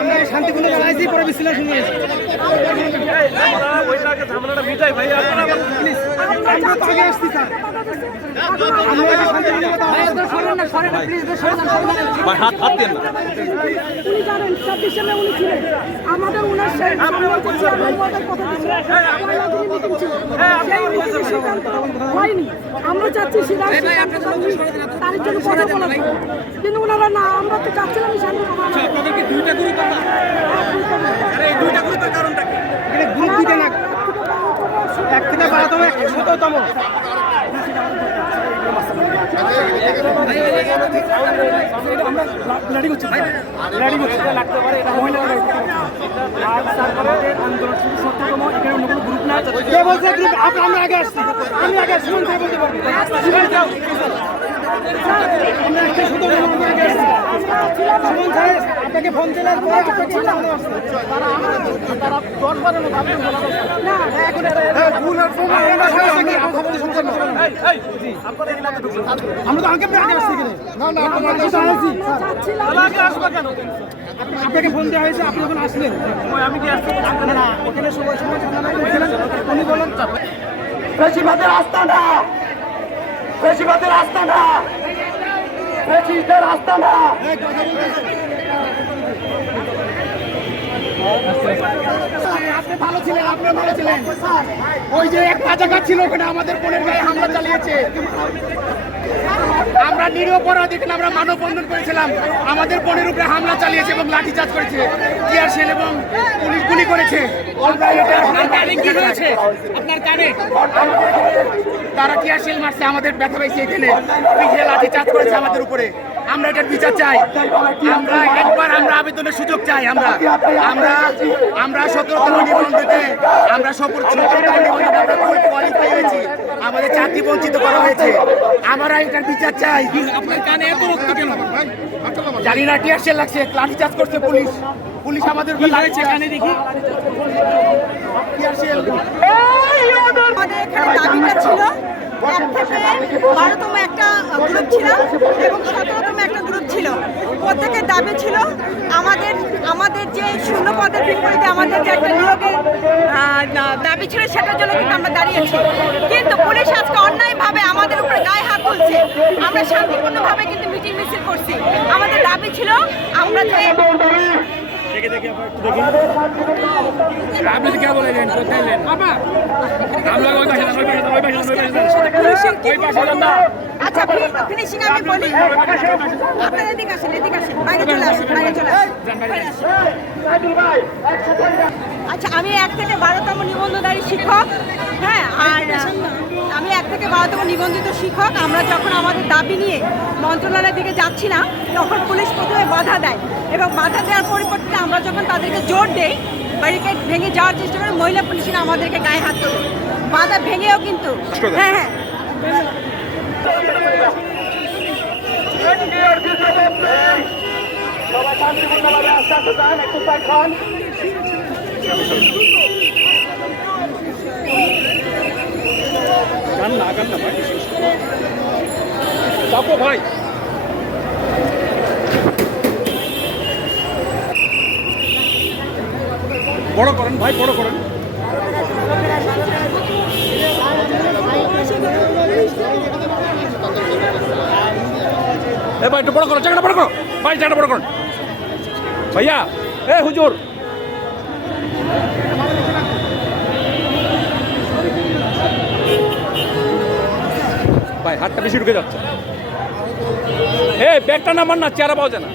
আমরা শান্তিপূর্ণ দাঁড়াইছি, পরে বিশ্লেষণ শুনে ঝামেলাটা মিটাই ভাই, আমরা তো আগে আসছি স্যার। আমাদের ওনার হয়নি, আমরা চাচ্ছি তার জন্য কথা বলা, কিন্তু ওনারা না, আমরা তো চাচ্ছিলাম গ্রুপ দুইটা না, এক থেকে 12তম 17তম। আমরা আগে আসছি, আমি আগে আসছি, বলতে পারবো আপনাকে ফোন দিলাম, আমরা তো আগে আসছি, আপনাকে ফোন দেওয়া হয়েছে, আপনি যখন আসলেন আমি কি আসছি না, ওখানে সময় উনি বলেন বেশিরভাগের রাস্তা না, বেশিরভাগের রাস্তা না, বেশিরভাগের রাস্তা না। আপনি ভালো ছিলেন, আপনি ভালো ছিলেন। ওই যে এক রাজাকার ছিল ওখানে আমাদের বোনের গায়ে হামলা চালিয়েছে, আমরা নিরপরাধ, এখানে আমরা মানববন্ধন করেছিলাম, আমাদের বোনের উপরে হামলা চালিয়েছে এবং লাঠিচার্জ করেছে, টিয়ার শেল এবং পুলিশ গুলি করেছে। আপনার কানে তারা টিয়ার শেল মারছে, আমাদের ব্যথা পাইছে, এখানে লাঠিচার্জ করেছে আমাদের উপরে। আমরা এটার বিচার চাই, আমরা একবার আমরা আবেদনের সুযোগ চাই। আমরা আমরা আমরা 17তম নিবন্ধনে আমরা 17তম নিবন্ধনে কোয়ালিফাই হয়েছি, আমাদের চাকরি বঞ্চিত করা হয়েছে, আমরা এটার বিচার চাই। আপনার কানে এত রক্ত কেন? জানি না, টিয়ার শেল লাগছে, লাঠিচার্জ করছে পুলিশ, পুলিশ আমাদের উপর লাগছে। কানে দেখি টিয়ার শেল। আমাদের এখানে দাবিটা ছিল 1 থেকে 12তম একটা গ্রুপ ছিল এবং 17তম একটা গ্রুপ ছিল। প্রত্যেকের দাবি ছিল আমাদের যে শূন্য পদের বিপরীতে আমাদের যে একটা নিয়োগের দাবি ছিল, সেটার জন্য কিন্তু আমরা দাঁড়িয়েছি। কিন্তু পুলিশ আজকে অন্যায়ভাবে আমাদের উপরে গায়ে হাত তুলছে। আমরা শান্তিপূর্ণভাবে কিন্তু মিটিং মিছিল করছি। আমাদের দাবি ছিল আমরা যে আপনি क्या बोले আচ্ছা ফিনিশিং আমি বলি, আপনারা এদিকে আসেন, বাইরে চলে আসেন, আচ্ছা আমি 1 থেকে 12তম নিবন্ধনধারী শিক্ষক, হ্যাঁ, আর আমি 1 থেকে 12তম নিবন্ধিত শিক্ষক। আমরা যখন আমাদের দাবি নিয়ে মন্ত্রণালয়ের দিকে যাচ্ছি না, তখন পুলিশ প্রথমে বাধা দেয় এবং বাধা দেওয়ার পরিবর্তে আমরা যখন তাদেরকে জোর দেই, ব্যারিকেড ভেঙে যাওয়ার চেষ্টা করে, মহিলা পুলিশরা আমাদেরকে গায়ে হাত তোলে, বাধা ভেঙেও কিন্তু। হ্যাঁ হ্যাঁ ভাই বড় করেন ভাই, বড় করেন। এ ভাই একটু বড় করো, জায়গাটা বড় করো ভাই, জায়গাটা বড় করুন ভাইয়া। এ হুজুর ভাই, হাতটা বেশি ঢুকে যাচ্ছে। এ ব্যাগটা নামান না, চেহারা পাওয়া যায় না।